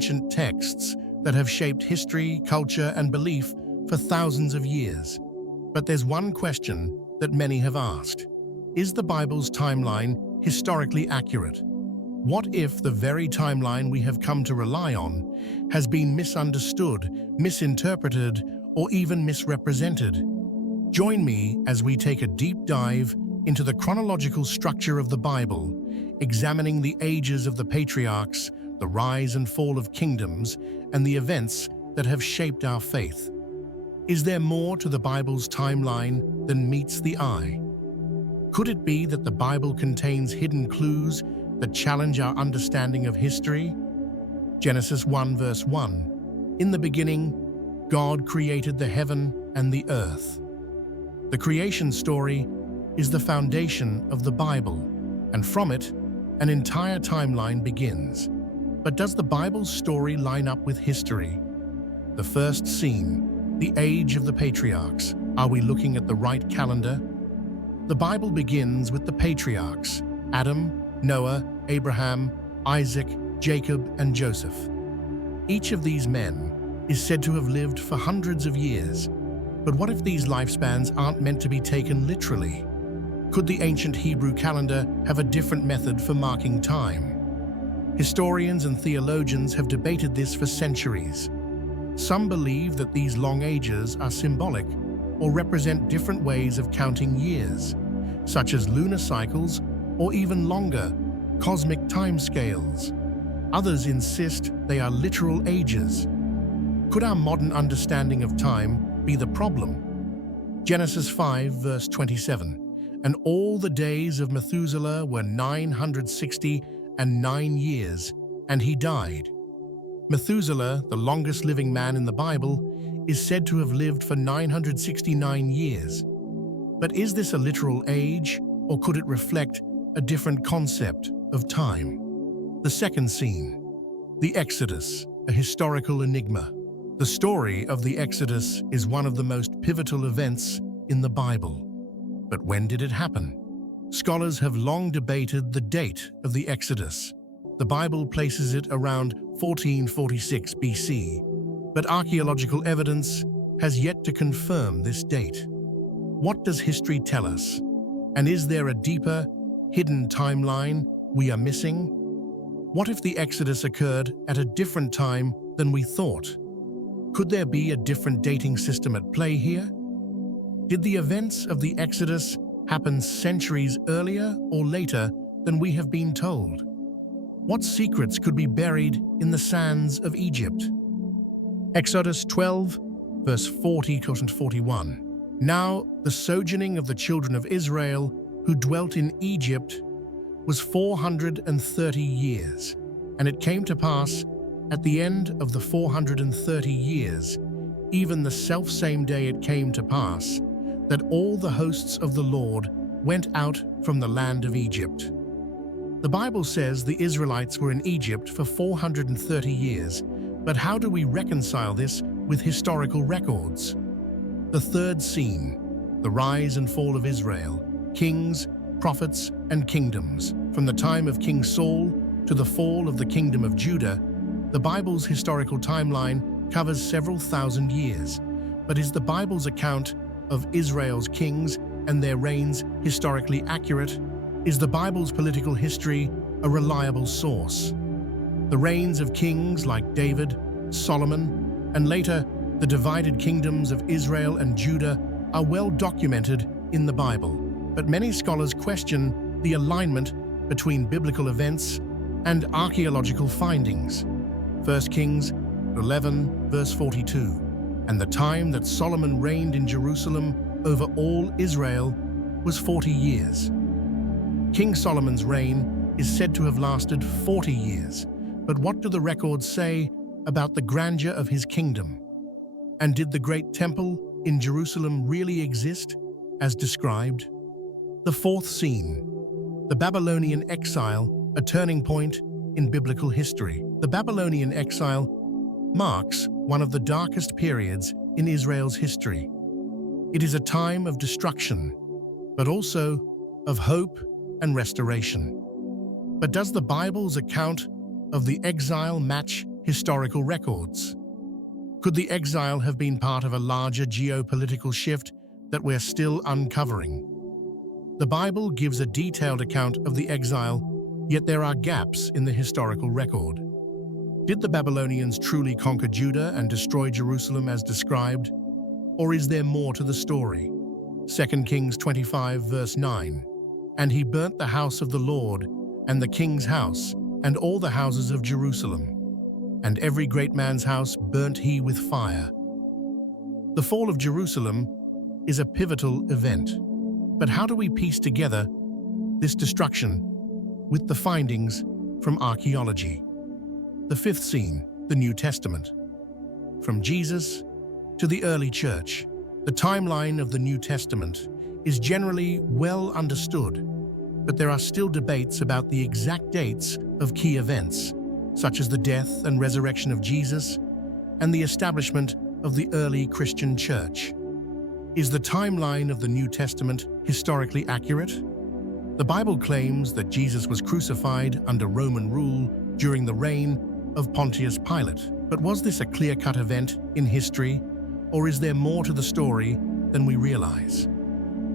ancient texts that have shaped history, culture, and belief for thousands of years. But there's one question that many have asked. Is the Bible's timeline historically accurate? What if the very timeline we have come to rely on has been misunderstood, misinterpreted, or even misrepresented? Join me as we take a deep dive into the chronological structure of the Bible, examining the ages of the patriarchs, the rise and fall of kingdoms, and the events that have shaped our faith. Is there more to the Bible's timeline than meets the eye? Could it be that the Bible contains hidden clues that challenge our understanding of history? Genesis 1 verse 1. In the beginning, God created the heaven and the earth. The creation story is the foundation of the Bible, and from it, an entire timeline begins. But does the Bible's story line up with history? The first scene, the age of the patriarchs. Are we looking at the right calendar? The Bible begins with the patriarchs: Adam, Noah, Abraham, Isaac, Jacob, and Joseph. Each of these men is said to have lived for hundreds of years. But what if these lifespans aren't meant to be taken literally? Could the ancient Hebrew calendar have a different method for marking time? Historians and theologians have debated this for centuries. Some believe that these long ages are symbolic or represent different ways of counting years, such as lunar cycles or even longer, cosmic timescales. Others insist they are literal ages. Could our modern understanding of time be the problem? Genesis 5 verse 27. And all the days of Methuselah were 969 years, and he died. Methuselah, the longest living man in the Bible, is said to have lived for 969 years. But is this a literal age, or could it reflect a different concept of time? The second scene, the Exodus, a historical enigma. The story of the Exodus is one of the most pivotal events in the Bible. But when did it happen? Scholars have long debated the date of the Exodus. The Bible places it around 1446 BC, but archaeological evidence has yet to confirm this date. What does history tell us? And is there a deeper, hidden timeline we are missing? What if the Exodus occurred at a different time than we thought? Could there be a different dating system at play here? Did the events of the Exodus happen centuries earlier or later than we have been told? What secrets could be buried in the sands of Egypt? Exodus 12, verse 40-41. Now the sojourning of the children of Israel who dwelt in Egypt was 430 years. And it came to pass, at the end of the 430 years, even the selfsame day it came to pass, that all the hosts of the Lord went out from the land of Egypt. The Bible says the Israelites were in Egypt for 430 years, but how do we reconcile this with historical records? The third scene, the rise and fall of Israel, kings, prophets, and kingdoms. From the time of King Saul to the fall of the kingdom of Judah, the Bible's historical timeline covers several thousand years. But is the Bible's account of Israel's kings and their reigns historically accurate? Is the Bible's political history a reliable source? The reigns of kings like David, Solomon, and later the divided kingdoms of Israel and Judah are well documented in the Bible, but many scholars question the alignment between biblical events and archaeological findings. 1 Kings 11, verse 42. And the time that Solomon reigned in Jerusalem over all Israel was 40 years. King Solomon's reign is said to have lasted 40 years, but what do the records say about the grandeur of his kingdom? And did the great temple in Jerusalem really exist, as described? The fourth scene, the Babylonian exile, a turning point in biblical history. The Babylonian exile marks one of the darkest periods in Israel's history. It is a time of destruction, but also of hope and restoration. But does the Bible's account of the exile match historical records? Could the exile have been part of a larger geopolitical shift that we're still uncovering? The Bible gives a detailed account of the exile, yet there are gaps in the historical record. Did the Babylonians truly conquer Judah and destroy Jerusalem as described? Or is there more to the story? 2 Kings 25 verse 9. And he burnt the house of the Lord, and the king's house, and all the houses of Jerusalem. And every great man's house burnt he with fire. The fall of Jerusalem is a pivotal event. But how do we piece together this destruction with the findings from archaeology? The fifth scene, the New Testament. From Jesus to the early church, the timeline of the New Testament is generally well understood, but there are still debates about the exact dates of key events, such as the death and resurrection of Jesus and the establishment of the early Christian church. Is the timeline of the New Testament historically accurate? The Bible claims that Jesus was crucified under Roman rule during the reign of Pontius Pilate. But was this a clear-cut event in history, or is there more to the story than we realize?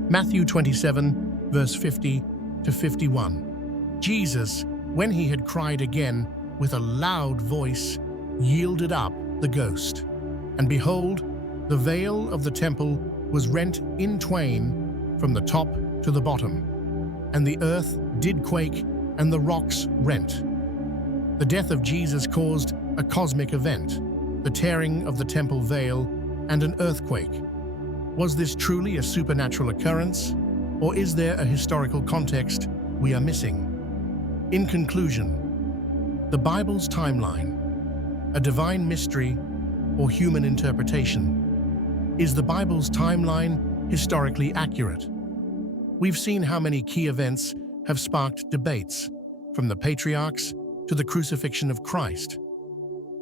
Matthew 27, verse 50 to 51. Jesus, when he had cried again with a loud voice, yielded up the ghost. And behold, the veil of the temple was rent in twain from the top to the bottom, and the earth did quake, and the rocks rent. The death of Jesus caused a cosmic event, the tearing of the temple veil and an earthquake. Was this truly a supernatural occurrence, or is there a historical context we are missing? In conclusion, the Bible's timeline, a divine mystery or human interpretation? Is the Bible's timeline historically accurate? We've seen how many key events have sparked debates, from the patriarchs to the crucifixion of Christ.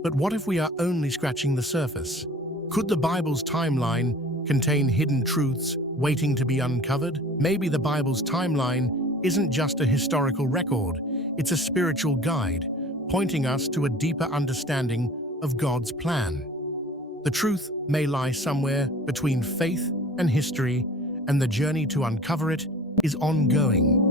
But what if we are only scratching the surface? Could the Bible's timeline contain hidden truths waiting to be uncovered? Maybe the Bible's timeline isn't just a historical record, it's a spiritual guide, pointing us to a deeper understanding of God's plan. The truth may lie somewhere between faith and history, and the journey to uncover it is ongoing.